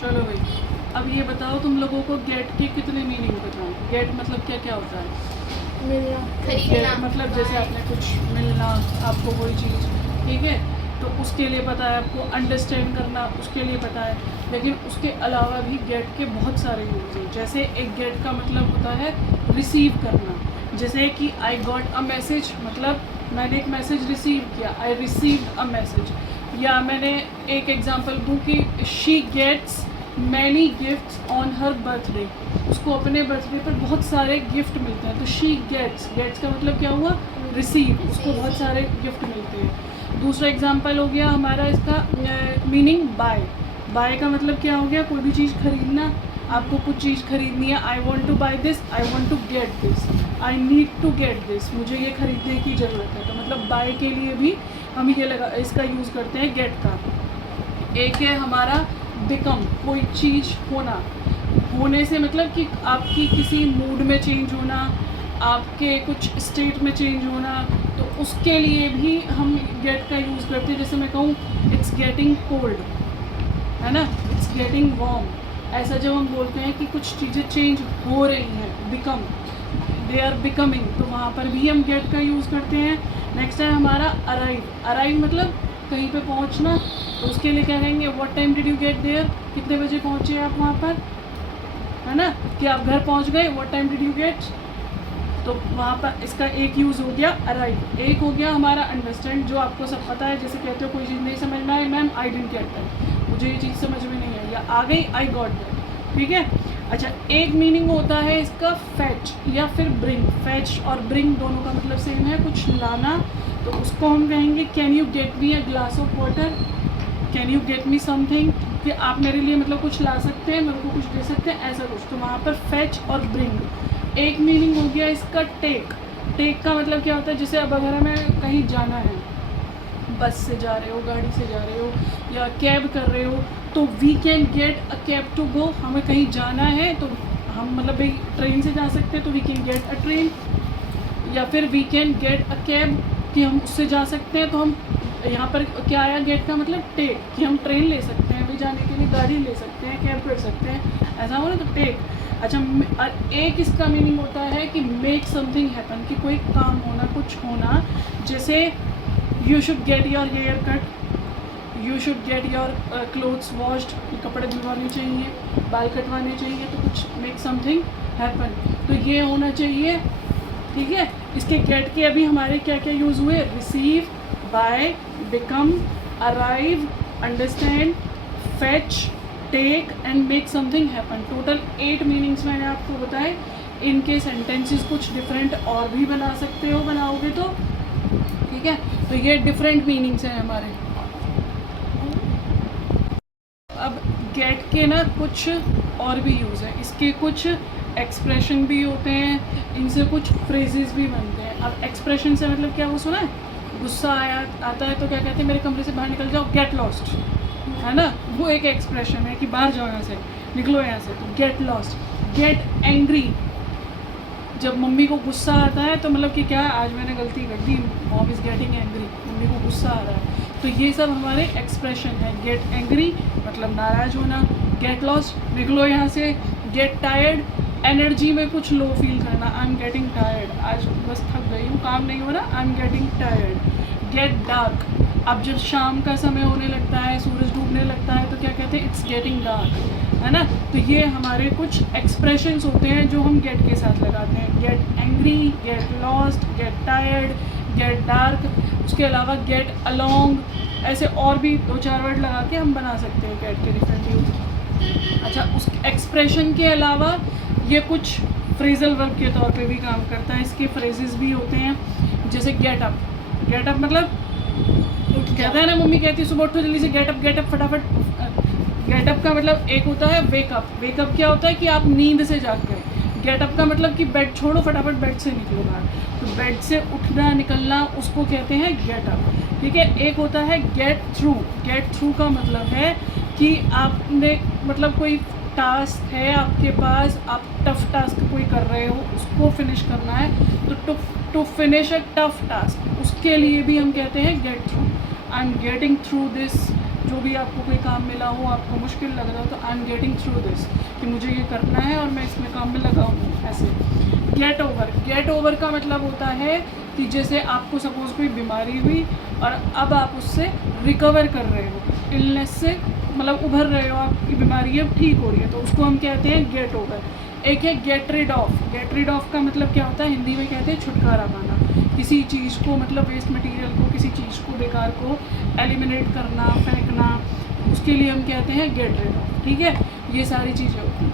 चलो भाई, अब ये बताओ तुम लोगों को गेट के कितने मीनिंग बताऊँ? गेट मतलब क्या क्या होता है? मिलना, गेट खरीदना, मतलब जैसे आपने कुछ मिलना, आपको कोई चीज़, ठीक है, तो उसके लिए पता है आपको। अंडरस्टैंड करना, उसके लिए पता है। लेकिन उसके अलावा भी गेट के बहुत सारे यूज़ हैं। जैसे एक गेट का मतलब होता है रिसीव करना। जैसे कि आई गॉट अ मैसेज, मतलब मैंने एक मैसेज रिसीव किया, आई रिसीव्ड अ मैसेज। या मैंने एक एग्जांपल दूँ कि she gets many gifts on her birthday, उसको अपने बर्थडे पर बहुत सारे गिफ्ट मिलते हैं। तो शी गेट्स का मतलब क्या हुआ? रिसीव, उसको बहुत सारे गिफ्ट मिलते हैं। दूसरा एग्जांपल हो गया हमारा इसका मीनिंग बाय का मतलब क्या हो गया? कोई भी चीज़ खरीदना, आपको कुछ चीज़ खरीदनी है, I want to buy this, I want to get this, I need to get this, मुझे ये खरीदने की ज़रूरत है। तो मतलब बाय के लिए भी हम ये इसका यूज़ करते हैं गेट का। एक है हमारा बिकम, कोई चीज़ होना, होने से मतलब कि आपकी किसी मूड में चेंज होना, आपके कुछ स्टेट में चेंज होना, तो उसके लिए भी हम गेट का यूज़ करते हैं। जैसे मैं कहूँ इट्स गेटिंग कोल्ड, है ना, इट्स गेटिंग वार्म, ऐसा जब हम बोलते हैं कि कुछ चीज़ें चेंज हो रही हैं, बिकम, दे आर बिकमिंग, तो वहाँ पर भी हम गेट का यूज़ करते हैं। नेक्स्ट है हमारा अराइव मतलब कहीं पे पहुँचना, तो उसके लिए क्या कहेंगे? What time did you get there, कितने बजे पहुँचे आप वहाँ पर, है ना, कि आप घर पहुँच गए, what time did you gate. तो वहाँ पर इसका एक यूज़ हो गया अराइव। एक हो गया हमारा अंडरस्टैंड, जो आपको सब पता है। जैसे कहते हो कोई चीज़ नहीं समझ में आई, ma'am I didn't get that, मुझे ये चीज़ समझ में नहीं आई, या आ गई आई गॉट दैट, ठीक है। अच्छा, एक मीनिंग होता है इसका फैच या फिर ब्रिंग। फैच और ब्रिंग दोनों का मतलब सेम है, कुछ लाना, तो उसको हम कहेंगे can you get me a glass of water, can you get me something, कि आप मेरे लिए मतलब कुछ ला सकते हैं, मेरे को कुछ दे सकते हैं, ऐसा कुछ। तो वहाँ पर फैच और ब्रिंग। एक मीनिंग हो गया इसका टेक का मतलब क्या होता है? जैसे अब अगर हमें कहीं जाना है, बस से जा रहे हो, गाड़ी से जा रहे हो, या कैब कर रहे हो, तो we can get a cab to go. हमें कहीं जाना है तो हम मतलब भाई ट्रेन से जा सकते हैं, तो we can get a train. या फिर we can get a cab, कि हम उससे जा सकते हैं। तो हम यहाँ पर क्या आया गेट का मतलब? टेक, कि हम ट्रेन ले सकते हैं, अभी जाने के लिए गाड़ी ले सकते हैं, कैब कर सकते हैं, ऐसा हो ना, तो टेक। अच्छा, एक इसका मीनिंग होता है कि मेक समथिंग हैपन, कि कोई काम होना, कुछ होना। जैसे you should get your hair cut, you should get your clothes washed, कपड़े धुलवाने चाहिए, बाल कटवाने चाहिए, तो कुछ मेक समथिंग हैपन, तो ये होना चाहिए, ठीक है। इसके गेट के अभी हमारे क्या क्या यूज़ हुए? Receive, buy, become, arrive, understand, fetch, take and make something happen. Total 8 meanings मैंने आपको बताए। इनके सेंटेंसेस कुछ डिफरेंट और भी बना सकते हो, बनाओगे तो, ठीक है। तो ये डिफरेंट मीनिंग्स हैं हमारे। अब गेट के ना कुछ और भी यूज़ है, इसके कुछ एक्सप्रेशन भी होते हैं, इनसे कुछ फ्रेजेस भी बनते हैं। अब एक्सप्रेशन से मतलब क्या, वो सुना है? गुस्सा आता है तो क्या कहते हैं? मेरे कमरे से बाहर निकल जाओ, गेट लॉस्ट, है ना, वो एक एक्सप्रेशन है कि बाहर जाओ यहाँ से, निकलो यहाँ से, तो गेट लॉस्ट। गेट एंग्री, जब मम्मी को गुस्सा आता है तो मतलब कि क्या, आज मैंने गलती कर दी, मॉम इज़ गेटिंग एंग्री, मम्मी को गुस्सा आ रहा है। तो ये सब हमारे एक्सप्रेशन है। गेट एंग्री मतलब नाराज़ होना, गेट लॉस्ट निकलो यहाँ से, गेट टायर्ड एनर्जी में कुछ लो फील करना, आई एम गेटिंग टायर्ड, आज बस थक गई हूँ, काम नहीं हो रहा, आई am getting tired. Gate dark, अब जब शाम का समय होने लगता है, सूरज डूबने लगता है, तो क्या कहते हैं? इट्स गेटिंग डार्क, है ना। तो ये हमारे कुछ एक्सप्रेशंस होते हैं जो हम गेट के साथ लगाते हैं। Get angry, get lost, get tired, gate dark, उसके अलावा गेट अलोंग, ऐसे और भी 2-4 वर्ड लगा के हम बना सकते हैं गेट के डिफरेंट यूज। अच्छा, उस एक्सप्रेशन के अलावा ये कुछ फ्रेजल वर्ब के तौर पे भी काम करता है। इसके फ्रेजेस भी होते हैं, जैसे गेट अप। गेट अप मतलब कहता है ना, मम्मी कहती है सुबह उठो जल्दी से, गेट अप फटाफट। गेटअप का मतलब एक होता है वेकअप। वेकअप क्या होता है? कि आप नींद से जाग गए। गेटअप का मतलब कि बेड छोड़ो, फटाफट बेड से निकलो बाहर। तो बेड से उठना निकलना, उसको कहते हैं गेटअप, ठीक है। एक होता है गेट थ्रू। गेट थ्रू का मतलब है कि आपने मतलब कोई टास्क है आपके पास, आप टफ टास्क कोई कर रहे हो, उसको फिनिश करना है, तो to finish a tough task, उसके लिए भी हम कहते हैं get through. I am getting through this जो भी आपको कोई काम मिला हो, आपको मुश्किल लग रहा हो, तो आई एम गेटिंग थ्रू दिस, कि मुझे ये करना है और मैं इसमें काम में लगा हूँ। ऐसे गेट ओवर का मतलब होता है कि जैसे आपको सपोज़ कोई बीमारी हुई और अब आप उससे रिकवर कर रहे हो, इलनेस से मतलब उभर रहे हो, आपकी बीमारी अब ठीक हो रही है, तो उसको हम कहते हैं गेट ओवर। एक है गेट रिड ऑफ का मतलब क्या होता है, हिंदी में कहते हैं छुटकारा पाना, किसी चीज़ को मतलब वेस्ट मटेरियल को, किसी चीज़ को, बेकार को एलिमिनेट करना, फेंकना, उसके लिए हम कहते हैं गेट रिड ऑफ। ठीक है, ये सारी चीज़ें होती हैं।